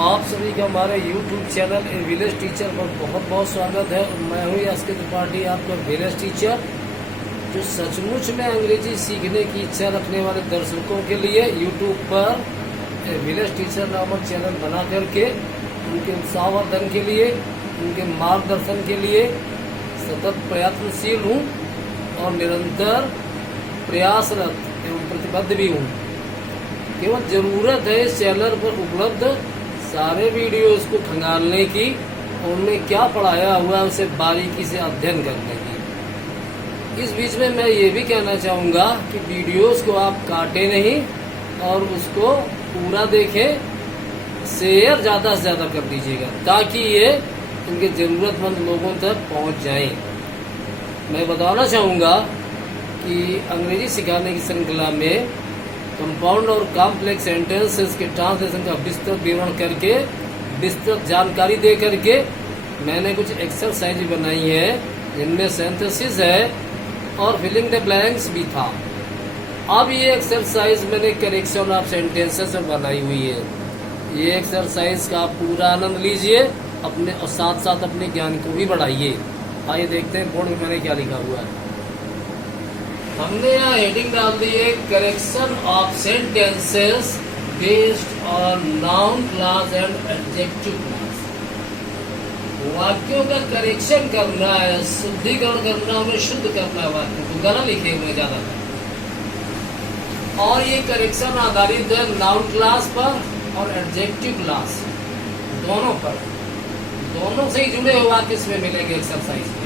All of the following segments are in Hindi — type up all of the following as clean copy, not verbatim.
आप सभी का हमारे YouTube चैनल ए विलेज टीचर पर बहुत बहुत स्वागत है। मैं हूँ यास्किन त्रिपाठी, आपका विलेज टीचर, जो सचमुच में अंग्रेजी सीखने की इच्छा रखने वाले दर्शकों के लिए YouTube पर ए विलेज टीचर नामक चैनल बना करके उनके उत्साहवर्धन के लिए, उनके मार्गदर्शन के लिए सतत प्रयत्नशील हूँ और निरंतर प्रयासरत एवं प्रतिबद्ध भी हूँ। केवल जरूरत है इस चैनल पर उपलब्ध सारे वीडियोस को खंगालने की और उनमें क्या पढ़ाया हुआ है उसे बारीकी से अध्ययन करने की। इस बीच में मैं ये भी कहना चाहूँगा कि वीडियोस को आप काटे नहीं और उसको पूरा देखें, शेयर ज़्यादा से ज़्यादा कर दीजिएगा ताकि ये इनके ज़रूरतमंद लोगों तक पहुँच जाएं। मैं बताना चाहूँगा कि अंग्रेजी सिखाने की श्रृंखला में कंपाउंड और कॉम्प्लेक्स सेंटेंसेस के ट्रांसलेशन का विस्तृत विवरण करके, विस्तृत जानकारी दे करके मैंने कुछ एक्सरसाइज बनाई है जिनमें सिंथेसिस है और फिलिंग द ब्लैंक्स भी था। अब ये एक्सरसाइज मैंने करेक्शन ऑफ सेंटेंसेस में बनाई हुई है। ये एक्सरसाइज का आप पूरा आनंद लीजिए अपने और साथ साथ अपने ज्ञान को भी बढ़ाइए। आइए देखते हैं बोर्ड में मैंने क्या लिखा हुआ है। हमने यहाँ हेडिंग डाल दी है correction of sentences based on noun class and adjective class. वाक्यों का करेक्शन करना है, शुद्धिकरण करना, उन्हें शुद्ध करना है, वाक्यों को गलत लिखे हुए ज्यादातर। और ये करेक्शन आधारित है नाउन क्लास पर और एडजेक्टिव क्लास दोनों पर। दोनों से ही जुड़े हुए वाक्य इसमें मिलेंगे एक्सरसाइज में।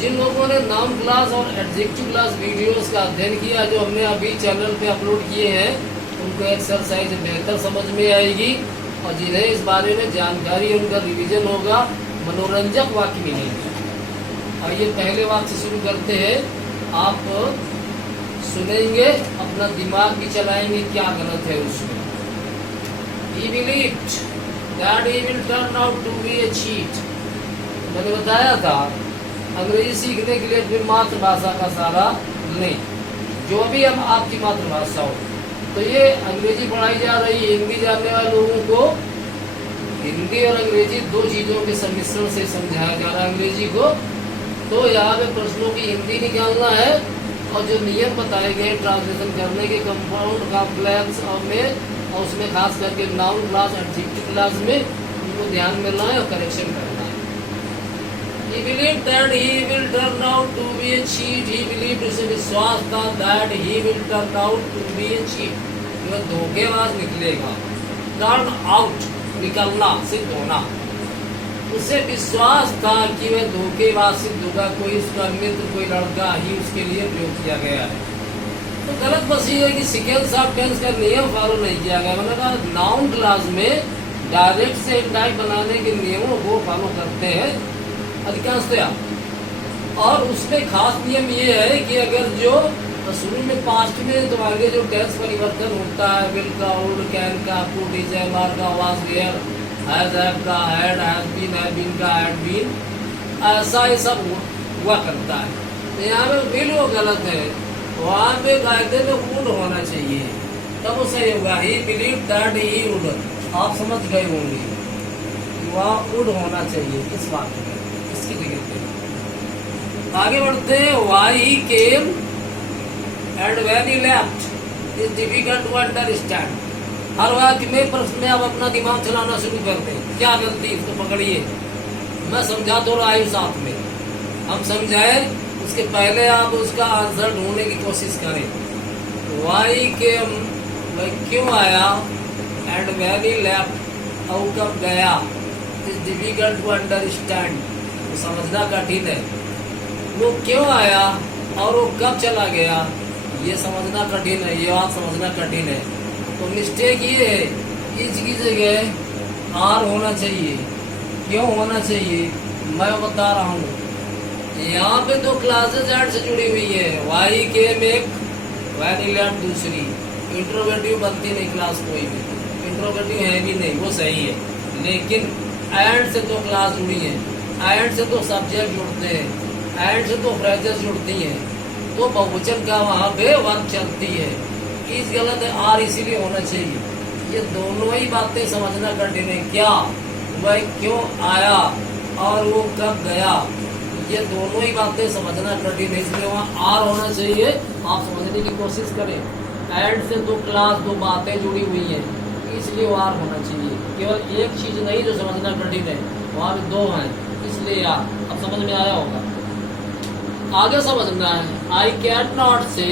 जिन लोगों ने नाउन क्लास और एडजेक्टिव क्लास वीडियोस का अध्ययन किया जो हमने अभी चैनल पे अपलोड किए हैं, उनको एक्सरसाइज बेहतर समझ में आएगी और जिन्हें इस बारे में जानकारी, उनका रिवीजन होगा, मनोरंजक वाक्य मिलेंगे। आइए पहले वाक्य से शुरू करते हैं। आप सुनेंगे, अपना दिमाग भी चलाएंगे क्या गलत है उसमें। He believed that he will turn out to be a cheat। मैंने बताया था अंग्रेजी सीखने के लिए अपनी मातृभाषा का सहारा लें, जो भी हम आपकी मातृभाषा हो। तो ये अंग्रेजी पढ़ाई जा रही है, हिंदी जानने वाले लोगों को हिंदी और अंग्रेजी दो चीजों के सम्मिश्रण से समझाया जा रहा है अंग्रेजी को। तो यहाँ पे प्रश्नों की हिंदी निकालना है और जो नियम बताए गए ट्रांसलेशन करने के कंपाउंड कॉम्प्लेक्स में और उसमें खास करके नाउन क्लास एडजेक्टिव क्लास में उनको ध्यान में लाए और करेक्शन करना है। He believed that he will turn out to be a cheat। He believed, उसे विश्वास था that he will turn out to be a cheat, वह धोखेबाज निकलेगा। Turn out निकलना, सिद्ध होना। उसे विश्वास था कि वह धोखेबाज सिद्ध होगा। कोई उसका मित्र, कोई लड़का ही उसके लिए प्रयोग किया गया है। तो गलत बस ये है कि सीक्वेंस ऑफ टेंस का नियम फॉलो नहीं किया गया। मैंने कहा नाउन क्लास में डायरेक्ट से इनडायरेक्ट बनाने के नियमों को फॉलो करते हैं अधिकांशतः। और उसमें खास नियम ये है कि अगर जो शुरू में पास्ट में तो आगे जो टेंस परिवर्तन होता है, विल का, वुड, कैन का, कुड, इज, एम, आर का, वाज, वेयर, हैज, हैव का, हैड, हैज बीन का, हैड बीन, ऐसा ये सब हुआ करता है। तो यहाँ पे विल वो गलत है, वहाँ पे कायदे में वुड होना चाहिए, तब वो सही होगा। ही बिलीव दैट ही वुड, आप समझ गए होंगे वहाँ वुड होना चाहिए इस बात में, इसकी जगह पे। आगे बढ़ते हैं। Why he came and when he left is difficult to understand. हर वाक्य में प्रश्न में आप अपना दिमाग चलाना शुरू कर दें। क्या गलती उसको पकड़िए, मैं समझा तो रहा हूँ, साथ में हम समझाए, उसके पहले आप उसका आंसर ढूंढने की कोशिश करें। वाई केम, वह क्यों आया, एंड व्हेन ही लेफ्ट, और कब गया, इज डिफिकल्ट टू अंडरस्टैंड, वो समझना कठिन है। वो क्यों आया और वो कब चला गया, ये समझना कठिन है, ये बात समझना कठिन है। तो मिस्टेक ये है, इस की जगह आर होना चाहिए। क्यों होना चाहिए, मैं बता रहा हूँ। यहाँ पे दो क्लासेस ऐड से जुड़ी हुई है। वाई केम एक, व्हेन ही लेफ्ट दूसरी। इंट्रोगेटिव बनती नहीं क्लास, कोई भी इंट्रोगेटिव है भी नहीं, वो सही है। लेकिन एंड से दो क्लास जुड़ी है, एंड से दो सब्जेक्ट जुड़ते हैं, एंड से दो फ्रेजेस जुड़ती हैं, तो बहुवचन का वहाँ पे वर्क चलती है। इस गलत है, आर इसीलिए होना चाहिए। ये दोनों ही बातें समझना कठिन है। क्या वह क्यों आया और वो कब गया, ये दोनों ही बातें समझना कठिन है, इसलिए वहाँ आर होना चाहिए। आप समझने की कोशिश करें। एंड से दो क्लास, दो बातें जुड़ी हुई हैं, इसलिए वो आर होना चाहिए। केवल एक चीज नहीं जो समझना कठिन है, वहाँ भी दो हैं, इसलिए आर। अब समझ में आया होगा। आगे समझना है। आई can not say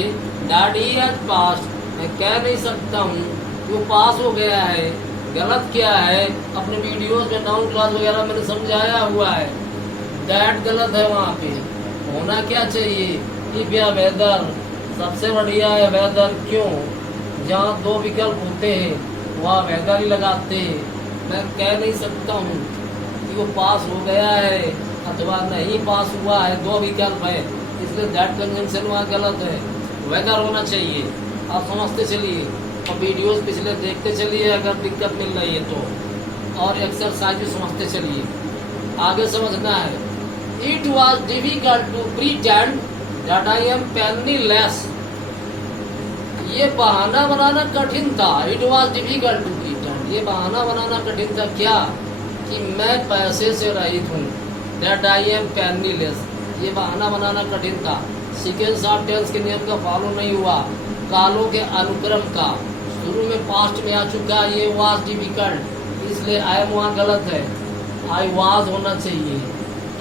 that he has passed, मैं कह नहीं सकता हूँ कि वो पास हो गया है। गलत क्या है, अपने वीडियोस में डाउन क्लास वगैरह मैंने समझाया हुआ है। दैट गलत है, वहाँ पे होना क्या चाहिए, इफ या वेदर। सबसे बढ़िया है वेदर। क्यों, जहाँ दो विकल्प होते हैं वहाँ वेदर ही लगाते हैं। मैं कह नहीं सकता हूँ कि वो पास हो गया है अथवा नहीं पास हुआ है, दो विकल्प है, इसलिए दैट कंजंक्शन वहाँ गलत है। वेदर होना चाहिए। आप समझते चलिए और वीडियोस पिछले देखते चलिए अगर दिक्कत मिल रही है तो, और एक्सरसाइज भी समझते चलिए। आगे समझना है। It was difficult to pretend that I am penniless, ये बहाना बनाना कठिन था। It was difficult to pretend, ये बहाना बनाना कठिन था। क्या, कि मैं पैसे से रहित हूँ। दैट आई एम पेनीलेस, ये बहाना बनाना कठिन था। सीक्वेंस ऑफ टेंस के नियम का फॉलो नहीं हुआ, कालों के अनुक्रम का। शुरू में पास्ट में आ चुका, ये वाज डिफिकल्ट, इसलिए आई एम वहाँ गलत है। आई वाज होना चाहिए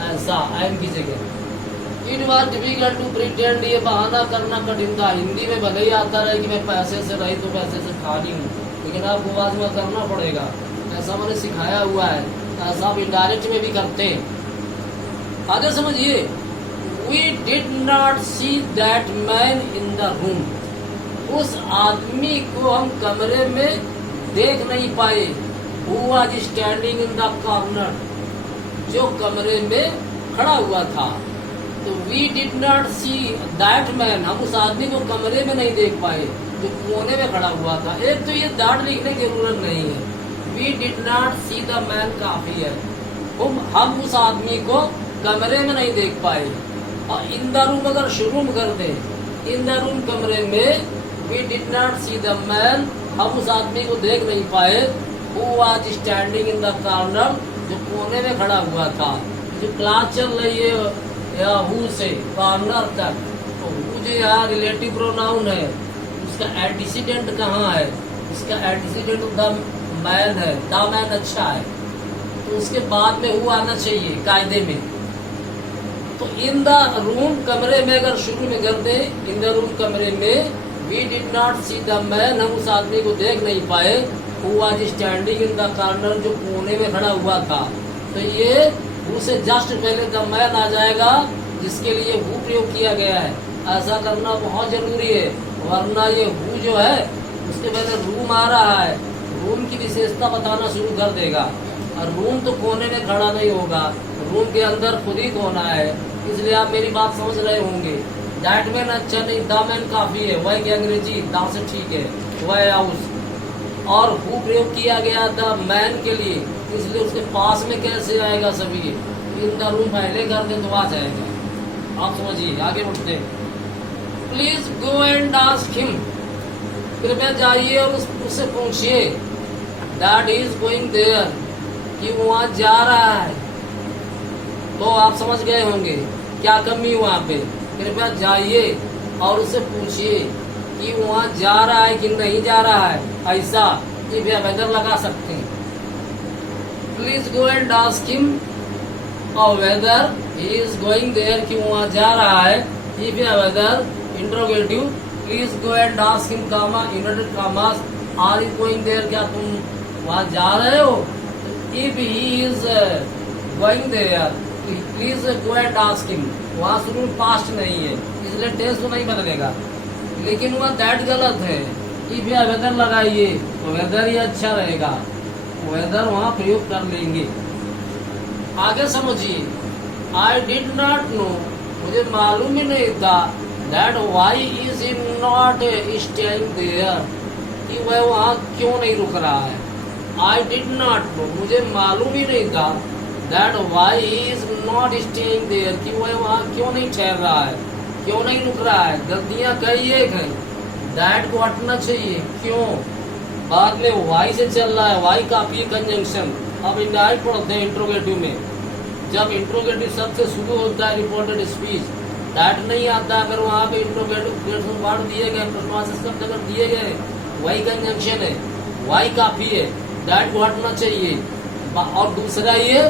ऐसा आई एम की जगह। It was difficult to pretend, ये बहाना करना कठिन था। हिंदी में भले ही आता रहे कि मैं पैसे से रही तो पैसे से खाली हूँ, लेकिन आपको वाज में करना पड़ेगा। ऐसा मैंने सिखाया हुआ है, ऐसा आप इनडायरेक्ट में भी करते हैं। आगे समझिए। We did not see that man in the room, उस आदमी को हम कमरे में देख नहीं पाए। Who was standing in the corner, जो कमरे में खड़ा हुआ था। तो we did not see that man, हम उस आदमी को कमरे में नहीं देख पाए जो कोने में खड़ा हुआ था। एक तो ये दैट लिखने की जरूरत नहीं है, we did not see the man काफी है। हम उस आदमी को कमरे में नहीं देख पाए। और इन द रूम अगर शुरू में कर दे, इन द रूम कमरे में, we did not see the man, हम उस आदमी को देख नहीं पाए। Who was standing in the corner, जो कोने में खड़ा हुआ था। जो क्लास चल रही है या हु से कॉर्नर तक, तो हु जो यहाँ रिलेटिव प्रोनाउन है, उसका एंटीसीडेंट कहाँ है, इसका एंटीसीडेंट द मैन है। द मैन अच्छा है, तो उसके बाद में हु आना चाहिए कायदे में। तो इन द रूम कमरे में अगर शुरू में कर दे, इन द रूम कमरे में, we did not see the man, हम उस आदमी को देख नहीं पाए। Who was standing in the corner, जो कोने में खड़ा हुआ था। तो ये हु से जस्ट पहले द मैन आ जाएगा, जिसके लिए हु प्रयोग किया गया है। ऐसा करना बहुत जरूरी है, वरना ये हु जो है उसके पहले रूम आ रहा है, रूम की विशेषता बताना शुरू कर देगा। और रूम तो कोने में खड़ा नहीं होगा, रूम के अंदर खुद ही कोना है। इसलिए आप मेरी बात समझ रहे होंगे। दैट मैन अच्छा नहीं, द मैन काफी है। वह की अंग्रेजी द से ठीक है, वह हाउस। और हु प्रयोग किया गया द मैन के लिए, इसलिए उसके पास में कैसे आएगा सभी। इन द रूम पहले कर दे तो आ जाएगा। आप समझिए, आगे बढ़ते। Please go and ask him, कृपया जाइए और उससे पूछिए। दैट इज गोइंग देयर, कि वहाँ जा रहा है। तो आप समझ गए होंगे क्या कमी वहाँ पे। कृपया जाइए और उससे पूछिए कि वहाँ जा रहा है कि नहीं जा रहा है। ऐसा ये वेदर लगा सकते हैं। Please go and ask him और whether he is going there, कि वहाँ जा रहा है। इफ या whether interrogative, please go and ask him comma inverted commas, are you going there, क्या तुम वहाँ जा रहे हो। If he is going there, please go and ask him, वहाँ शुरू में पास्ट नहीं है, इसलिए टेंस तो नहीं बदलेगा। लेकिन वहाँ दैट गलत है। इफ या वेदर लगाइए तो वेदर ही अच्छा रहेगा, वेदर वहाँ प्रयोग कर लेंगे। आगे समझिए। आई डिड नॉट नो, मुझे मालूम ही नहीं था। That why is he not staying there, कि वह वहाँ क्यों नहीं रुक रहा है। आई डिड नॉट नो, मुझे मालूम ही नहीं था। That why is not staying there, कि वह वहाँ क्यों नहीं ठहर रहा है, क्यों नहीं रुक रहा है। गलतियाँ कई एक हैं, दैट को हटना चाहिए। क्यों, बाद में वाई से चल रहा है, वाई काफी कंजंक्शन। अब इंडायरेक्ट पढ़ते हैं इंट्रोगेटिव में। जब इंट्रोगेटिव शब्द से शुरू होता है रिपोर्टेड स्पीच, दैट नहीं आता। अगर वहाँ पे इंट्रोगेटिव वर्ड दिए गए, प्रश्नवाचक शब्द अगर दिए गए, वाई कंजंक्शन है, वाई काफी है, दैट को हटना चाहिए। और दूसरा ये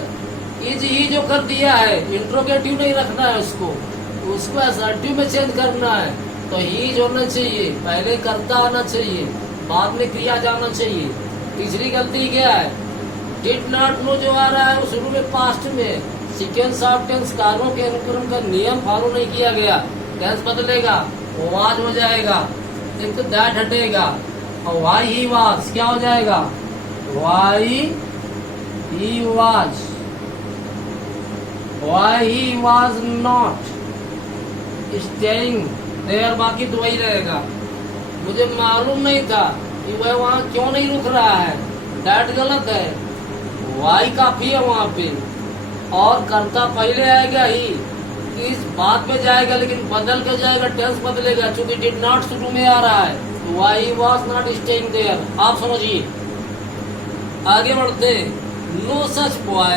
इज ही जो कर दिया है, इंट्रोगेटिव नहीं रखना है उसको असर्टिव में चेंज करना है। तो ही होना चाहिए, पहले कर्ता आना चाहिए, बाद में क्रिया जाना चाहिए। तीसरी गलती क्या है, डिड नॉट नो जो आ रहा है वो शुरू में पास्ट में सीक्वेंस ऑफ टेंस कारों के अनुक्रम का नियम फॉलो नहीं किया गया। टेंस बदलेगा, वाज हो जाएगा, एक तो दैट हटेगा, और वाई ही वाज क्या हो जाएगा, why he was, why he was not staying there, बाकी तो वही रहेगा। मुझे मालूम नहीं था कि वह वहाँ क्यों नहीं रुक रहा है, दैट गलत है, वाई काफी है वहाँ पे, और कर्ता पहले आएगा ही, इस बात में जाएगा लेकिन बदल के जाएगा, टेंस बदलेगा, चूंकि डिड नॉट शुरू में आ रहा है, तो why was not staying there. आप समझिए, आगे बढ़ते। नो सच बॉय,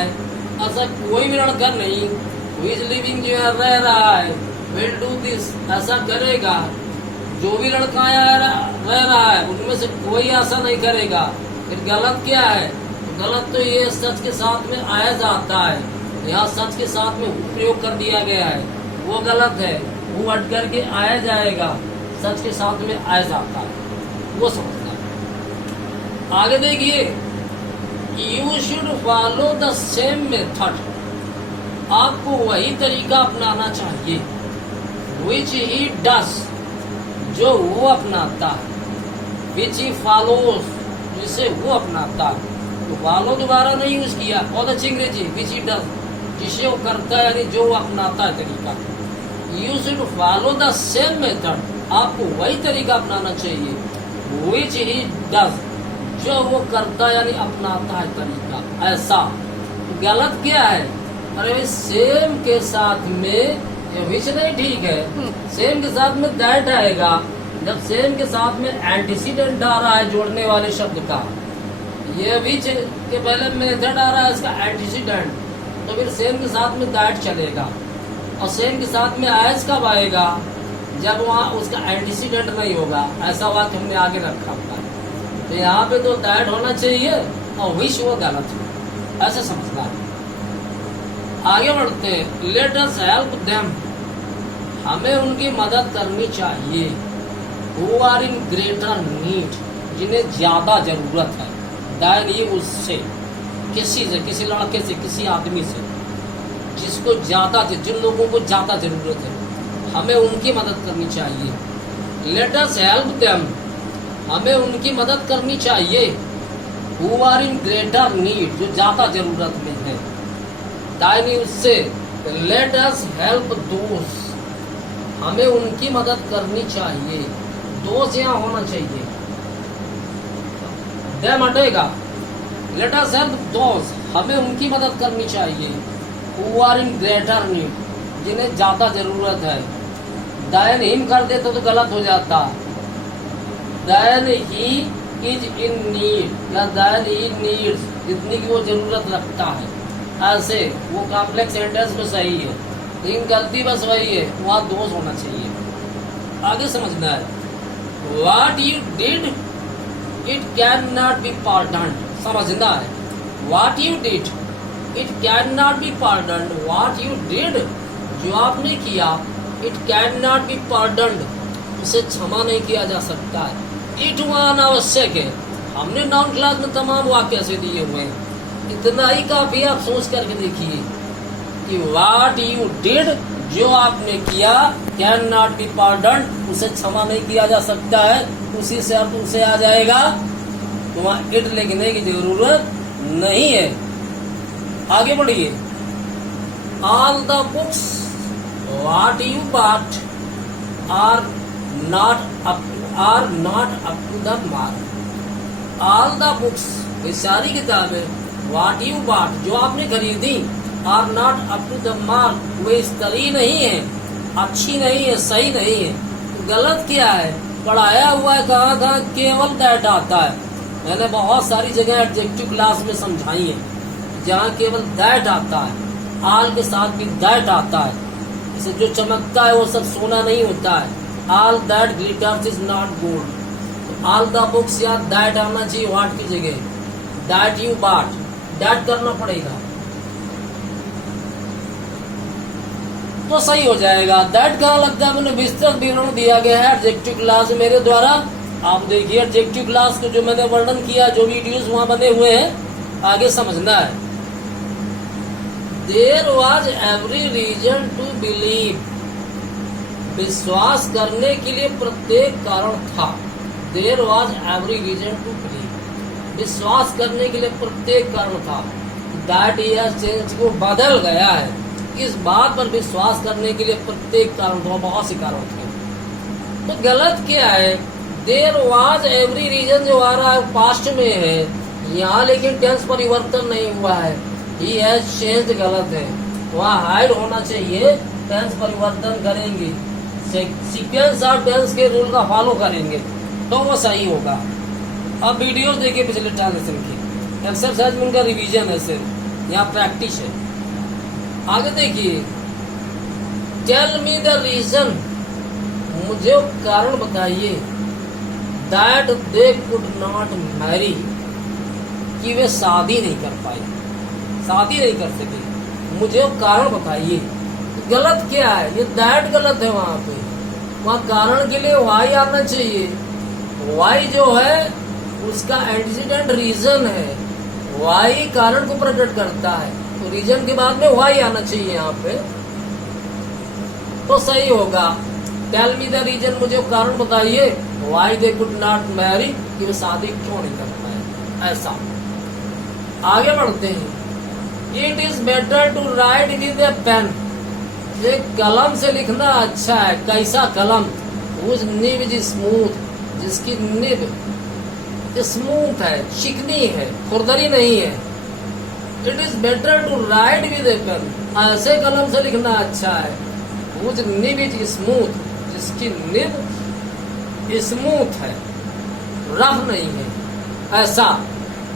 ऐसा कोई भी लड़का नहीं, हु इज लिविंग जो है रह रहा है, विल डू दिस ऐसा करेगा। जो भी लड़का रह रहा है उनमें से कोई ऐसा नहीं करेगा। फिर गलत क्या है, गलत तो ये सच के साथ में आया जाता है, यहाँ सच के साथ में प्रयोग कर दिया गया है, वो गलत है। वो हट करके आया जाएगा, सच के साथ में आया जाता है, वो समझना है। आगे देखिए, you should follow the same method, आपको वही तरीका अपनाना चाहिए, विच ही डस जो वो अपनाता है, विच ही फॉलोज जिसे वो अपनाता है। तो फॉलो दोबारा नहीं यूज किया, बहुत अच्छी अंग्रेजी, विच ही डस जिसे वो करता है, यानी जो वो अपनाता है तरीका। You should follow the same method, आपको वही तरीका अपनाना चाहिए, विच ही डस जो वो करता है यानी अपनाता है तरीका। ऐसा गलत क्या है, अरे सेम के साथ में विच नहीं ठीक है, सेम के साथ में दैट आएगा। जब सेम के साथ में एंटीसीडेंट आ रहा है जोड़ने वाले शब्द का, ये विच के पहले मेथड आ रहा है इसका एंटीसीडेंट, तो फिर सेम के साथ में दैट चलेगा। और सेम के साथ में एज कब आएगा, जब वहाँ उसका एंटीसीडेंट नहीं होगा। ऐसा वाक्य हमने आगे रखा होता है, तो यहाँ पे तो दैट होना चाहिए और विश वो गलत है, ऐसे समझना है। आगे बढ़ते हैं। लेट अस हेल्प देम, हमें उनकी मदद करनी चाहिए, who are in greater need, जिन्हें ज्यादा जरूरत है, दैन ये उससे, किसी से, किसी लड़के से, किसी आदमी से जिसको ज्यादा, जिन लोगों को ज्यादा जरूरत है, हमें उनकी मदद करनी चाहिए। लेट अस हेल्प देम, हमें उनकी मदद करनी चाहिए, who are in greater need, जो ज्यादा जरूरत में है, दायनी उससे। लेट अस हेल्प दोस, हमें उनकी मदद करनी चाहिए, दोस यहाँ होना चाहिए, देम हटेगा। लेट अस हेल्प दोस, हमें उनकी मदद करनी चाहिए, who are in greater need, जिन्हें ज्यादा जरूरत है। दायन हिम कर देते तो गलत हो जाता, दायन ही इज इन नीड या दायन ही नीड्स, जितनी की वो जरूरत रखता है, ऐसे वो कॉम्प्लेक्स सेंटेंस में सही है, लेकिन गलती बस वही है, वहाँ दोष होना चाहिए। आगे समझना है। What you did, it cannot be pardoned, समझना है। What you did, it cannot be pardoned. What you did, जो आपने किया, it cannot be pardoned, उसे क्षमा नहीं किया जा सकता है। It वहाँ अनावश्यक है, हमने नाउन क्लास में तमाम वाक्य ऐसे दिए हुए हैं, इतना ही काफी। आप सोच करके देखिए कि व्हाट यू डिड, जो आपने किया, कैन नॉट बी पार्डन, उसे क्षमा नहीं किया जा सकता है, उसी से अर्थ उसे आ जाएगा, तो वहाँ इट लिखने की जरूरत नहीं है। आगे बढ़िए। All the books what you bought are not up to the mark. All the books, ये सारी किताबें, व्हाट यू बॉट, जो आपने खरीदी, are not up to the mark, वे स्तरीय नहीं है, अच्छी नहीं है, सही नहीं है। तो गलत क्या है, पढ़ाया हुआ है, कहाँ केवल दैट आता है, मैंने बहुत सारी जगह एडजेक्टिव क्लास में समझाई है, जहाँ केवल दैट आता है, आल के साथ भी दैट आता है। इसे जो चमकता है वो सब सोना नहीं होता है। All that glitters is not gold. तो ऑल द बुक्स या दैट आना चाहिए व्हाट की जगह, दैट यू बॉट, दैट करना पड़ेगा तो सही हो जाएगा। दैट कहाँ लगता है, मैंने विस्तृत विवरण दिया गया है एडजेक्टिव क्लास मेरे द्वारा। आप देखिए एडजेक्टिव क्लास को जो मैंने वर्णन किया, जो वीडियोस वहां बने हुए हैं, आगे समझना है। There was every reason to believe, विश्वास करने के लिए प्रत्येक कारण था। There was every reason to believe, विश्वास करने के लिए प्रत्येक कारण था। दैट इज चेंज को बदल गया है, इस बात पर विश्वास करने के लिए प्रत्येक कारण था, बहुत से कारण थे। तो गलत क्या है, देयर वॉज एवरी रीजन जो आ रहा है पास्ट में है यहाँ, लेकिन टेंस परिवर्तन नहीं हुआ है। ही हैज चेंज्ड गलत है, वहाँ हाइड होना चाहिए, टेंस परिवर्तन करेंगे, सीक्वेंस और टेंस के रूल का फॉलो करेंगे तो वो सही होगा। अब वीडियोस देखिए पिछले 4 लेसन की, एक्सरसाइज में उनका रिवीजन है, सिर्फ यहाँ प्रैक्टिस है। आगे देखिए, टेल मी द रीजन, मुझे कारण बताइए, that they could not marry, कि वे शादी नहीं कर पाए, शादी नहीं कर सके, मुझे कारण बताइए। गलत क्या है, ये दैट गलत है, वहां पे वहां कारण के लिए वाई आना चाहिए। वाई जो है उसका एंटीसीडेंट रीजन है, वाई कारण को प्रकट करता है, तो रीजन के बाद में वाई आना चाहिए यहाँ पे तो सही होगा। टेल मी द रीजन, मुझे कारण बताइए, why they could not marry, कि वे शादी क्यों नहीं कर पाए। ऐसा आगे बढ़ते हैं। It is better to write with a pen, कलम से लिखना अच्छा है। कैसा कलम, उस निब इज स्मूथ, जिसकी निब स्मूथ है, चिकनी है, खुरदरी नहीं है। It is better to write with a pen, ऐसे कलम से लिखना अच्छा है। उस निब इज स्मूथ, जिसकी निब स्मूथ है, रफ नहीं है। ऐसा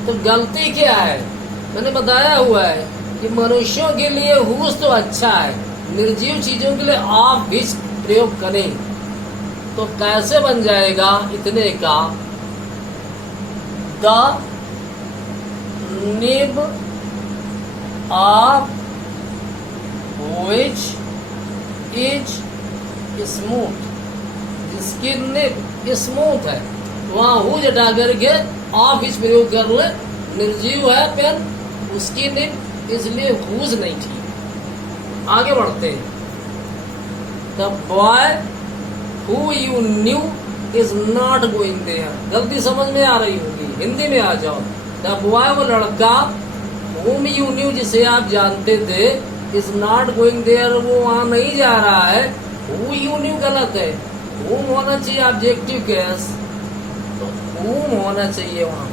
तो गलती क्या है, मैंने बताया हुआ है कि मनुष्यों के लिए हुस तो अच्छा है, निर्जीव चीजों के लिए आप भी प्रयोग करें तो कैसे बन जाएगा इतने का, the nib of which is smooth, जिसकी निब स्मूथ है, वहां हुज हटा करके ऑफ इस प्रयोग कर ले। निर्जीव है पेन, उसकी निब, इसलिए हुज नहीं थी। आगे बढ़ते हैं। The boy who you knew is not going there, गलती समझ में आ रही होगी, हिंदी में आ जाओ। द बॉय, वो लड़का, whom you knew, जिसे आप जानते थे, is not going there, वो वहां नहीं जा रहा है। who you knew गलत है, whom होना चाहिए ऑब्जेक्टिव केस, तो whom होना चाहिए वहां।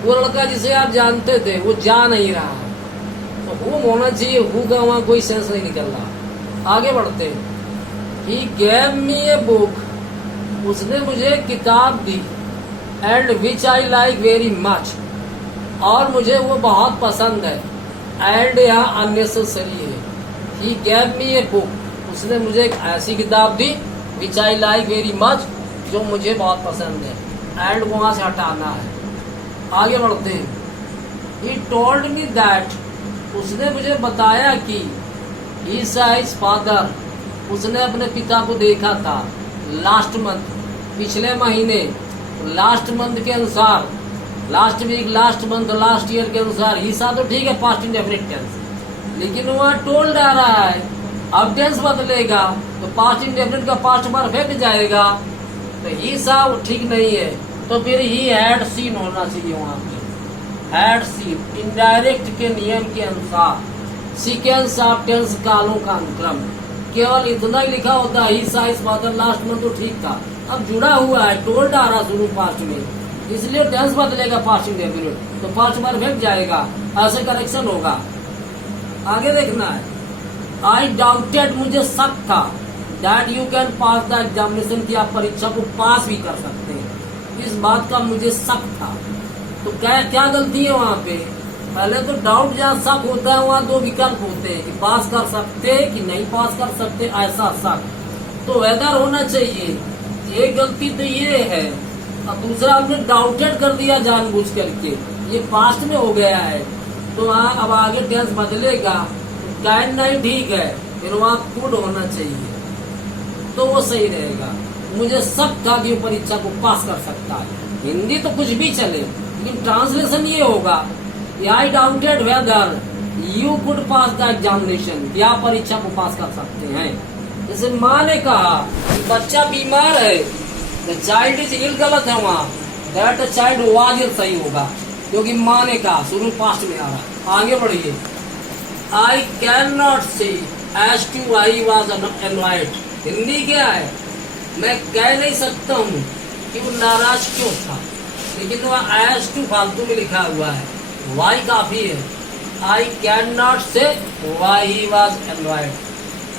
वो लड़का जिसे आप जानते थे वो जा नहीं रहा है, तो whom होना चाहिए, who का वहां कोई सेंस नहीं निकल रहा। आगे बढ़ते हैं। He gave me a book, उसने मुझे किताब दी, and which I like very much, और मुझे वो बहुत पसंद है। एंड यहाँ अननेसेसरी है। He gave me a book, उसने मुझे एक ऐसी किताब दी, which I like very much, जो मुझे बहुत पसंद है। एंड वहां से हटाना है। आगे बढ़ते हैं। He told me that, उसने मुझे बताया कि he saw his father, उसने अपने पिता को देखा था लास्ट मंथ, पिछले महीने, लास्ट मंथ के अनुसार, last week, last month, last year के अनुसार। हिस्सा तो ठीक है पास्ट इंडेफिनिट टेंस, लेकिन वहाँ टोल्ड आ रहा है, अब टेंस बदलेगा तो पास्ट इंडेफिनिट का पास्ट परफेक्ट जाएगा, तो हिस्सा ठीक नहीं है, तो फिर ही हैड सीन होना चाहिए वहाँ पे। हैड सीन, इनडायरेक्ट के नियम के अनुसार सीक्वेंस ऑफ टेंस, कालों का अनुक्रम, केवल इतना ही लिखा होता है हिस्सा इस फादर लास्ट मंथ, तो ठीक था। अब जुड़ा हुआ है, टोल्ड आ रहा शुरू पास्ट में, इसलिए टेंस बदलेगा पास्ट इंडेफिनिट, तो पास्ट परफेक्ट जाएगा, ऐसे करेक्शन होगा। आगे देखना है। आई डाउटेड, मुझे शक था, that you can pass the examination, की आप परीक्षा को पास भी कर सकते हैं। इस बात का मुझे शक था। तो क्या क्या गलती है वहाँ पे? पहले तो डाउट जहाँ शक होता है वहाँ दो विकल्प होते हैं कि पास कर सकते कि नहीं पास कर सकते, ऐसा शक। तो वेदर होना चाहिए। एक गलती तो ये है और दूसरा आपने डाउटेड कर दिया जानबूझ करके, ये पास्ट में हो गया है। तो वहाँ अब आगे टेंस बदलेगा, कैन नहीं ठीक है, फिर वहाँ कुड होना चाहिए, तो वो सही रहेगा। मुझे शक था कि वो परीक्षा को पास कर सकता है। हिंदी तो कुछ भी चले, लेकिन ट्रांसलेशन ये होगा, आई doubted whether you could pass the examination, क्या परीक्षा को पास कर सकते हैं। जैसे माँ ने कहा कि बच्चा बीमार है, द चाइल्ड इज इल, गलत है वहाँ, दैट चाइल्ड वाज इल सही होगा, क्योंकि माँ ने कहा, शुरू पास्ट में आ रहा है। आगे बढ़िए, I can not say as to I was envied. Hindi क्या है? मैं कह नहीं सकता हूँ कि वो नाराज क्यों था, लेकिन वह एज टू फालतू में लिखा हुआ है, वाई काफी है। आई कैन नॉट से वाई ही वॉज एनवाइड,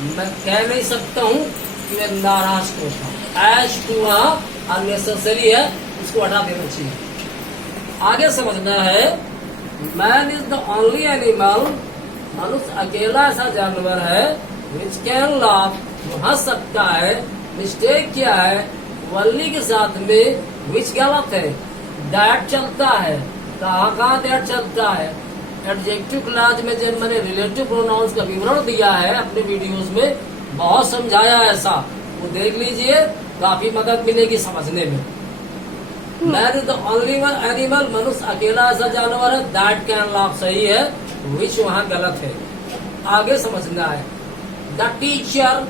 मैं कह नहीं सकता हूँ कि वह नाराज क्यों था। एज टू वहाँ अननेसेसरी है, उसको हटा देना चाहिए। आगे समझना है, man is the only animal, मनुष्य अकेला ऐसा जानवर है, विच कैन लाफ, जो हंस सकता है। मिस्टेक क्या है? वल्ली के साथ में विच गलत है, दैट चलता है। कहाँ दैट चलता है? एडजेक्टिव क्लॉज में जब मैंने रिलेटिव प्रोनाउंस का विवरण दिया है अपने वीडियोस में, बहुत समझाया ऐसा, वो देख लीजिए, काफी मदद मिलेगी समझने में। Man is the only one animal, मनुष्य अकेला ऐसा जानवर है, दैट कैन लाफ सही है, विच वहाँ गलत है। आगे समझना है, द टीचर,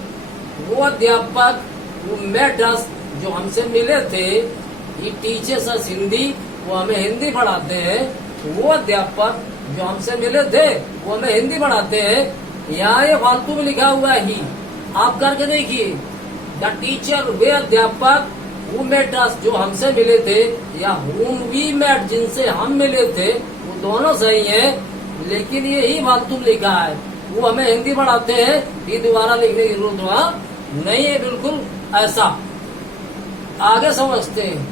वो अध्यापक, वो मेट अस, जो हमसे मिले थे, ये टीचर्स अस हिंदी, वो हमें हिंदी पढ़ाते हैं। वो अध्यापक जो हमसे मिले थे, वो हमें हिंदी पढ़ाते हैं। यहाँ ये फालतू में लिखा हुआ है ही, आप करके देखिए, द टीचर, वे अध्यापक, who met us, जो हमसे मिले थे, या whom we met, जिनसे हम मिले थे, वो दोनों सही हैं, लेकिन ये ही फालतू लिखा है। वो हमें हिंदी पढ़ाते हैं, ये दोबारा लिखने की जरूरत वहाँ नहीं है, बिल्कुल ऐसा। आगे समझते हैं,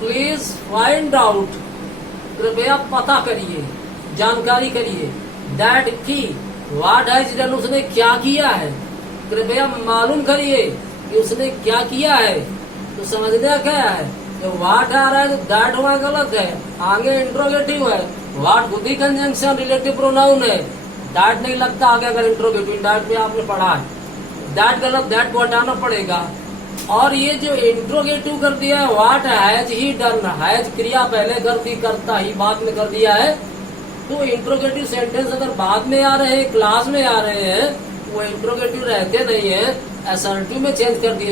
प्लीज फाइंड आउट, कृपया पता करिए, जानकारी करिए, दैट की, व्हाट हैज डन, उसने क्या किया है। कृपया मालूम करिए कि उसने क्या किया है। तो समझना क्या है, जो वाट आ रहा है तो दैट वहाँ गलत है, आगे इंट्रोगेटिव है, वाट खुद ही कंजंक्शन रिलेटिव प्रोनाउन है, दैट नहीं लगता आगे अगर इंट्रोगेटिव, दैट पे आपने पढ़ा है, दैट गलत, दैट को हटाना पड़ेगा। और ये जो इंट्रोगेटिव कर दिया है, वाट हैज ही डन, हैज क्रिया पहले कर दी, करता ही बाद में कर दिया है। तो इंट्रोगेटिव सेंटेंस अगर बाद में आ रहे हैं, क्लास में आ रहे हैं, वो इंट्रोगेटिव रहते नहीं है, असर्टिव में चेंज कर दिए